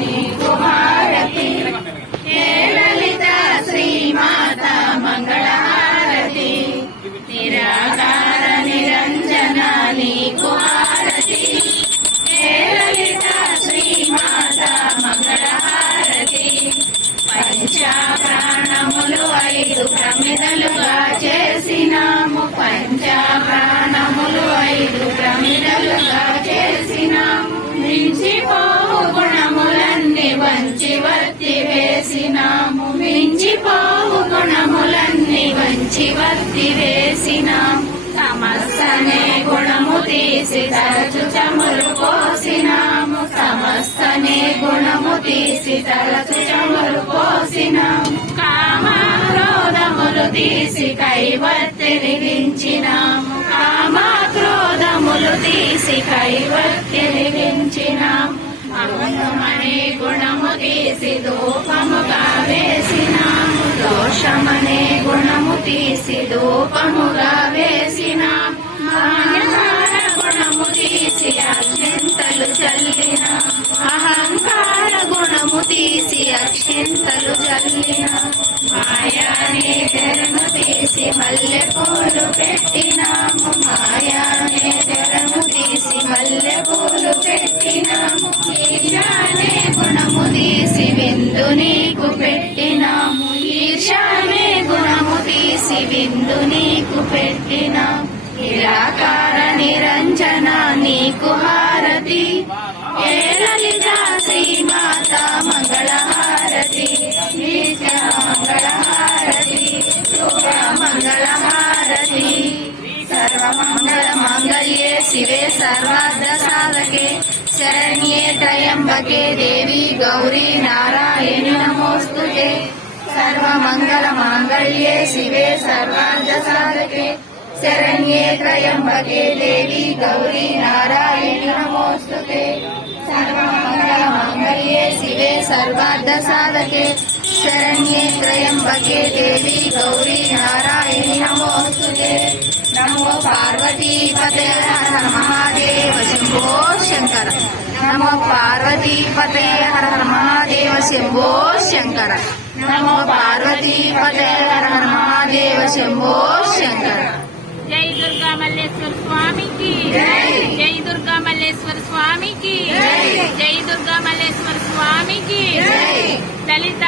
నీకు చివర్తి వేసిన సమస్తనే గుణము తీసి తరచు చమురు పోసినాము. సమస్తనే గుణము తీసి తరచు చమురు పోసినాము. కామ క్రోధములు తీసి కైవర్తిని దించినాము కామ క్రోధములు తీసి కైవర్తిని దించినాము అమృతమనే గుణము తీసి దూపముగా తీసి దూపముగా వేసిన గుణము తీసి అక్షింతలు చల్లిన అహంకార గుణము తీసి అక్షింతలు చల్లిన మాయాని తెరను తీసి మల్లె పూలు పెట్టినాము మాయాని తెరను తీసి మల్లె పూలు పెట్టినాము ఈశానే గుణము తీసి విందు నీకు పెట్టినాము. విందు నీకు పెట్టిన నిరాకార నిరంజన నీకు హారతి. ఏ లలిత శ్రీమాత మంగళహారతి నిత్య మంగళహారతి శుభ మంగళహారతి సర్వమంగళ మంగళ్యే శివే సర్వార్థ సాధకే శరణ్యే త్రయంబకే దేవి గౌరీ నారాయణి నమోస్తుతే. సర్వమంగళ మాంగళ్యే శివే సర్వార్థ సాధకే శరణ్యే త్రయంబకే దేవి గౌరీ నారాయణి నమోస్తుతే సర్వమంగళ మాంగళ్యే శివే సర్వార్థ సాధకే శరణ్యే త్రయంబకే దేవి గౌరీ నారాయణి నమోస్తుతే నమో పార్వతీపతే హర మహాదేవ శంభో శంకర ಶಂಕರ ನಮೋ ಪಾರ್ವತಿ ಪದೇ ಮಹಾದೇವ ಶಂಭೋ ಶಂಕರ ಜೈ ದುರ್ಗಾ ಮಲ್ಲೇಶ್ವರ ಸ್ವಾಮಿ ಕಿ ಜೈ ದುರ್ಗಾ ಮಲ್ಲೇಶ್ವರ ಸ್ವಾಮಿ ಕಿ ಜೈ ದುರ್ಗಾ ಮಲ್ಲೇಶ್ವರ ಸ್ವಾಮಿ ಕಿ ದಲಿತ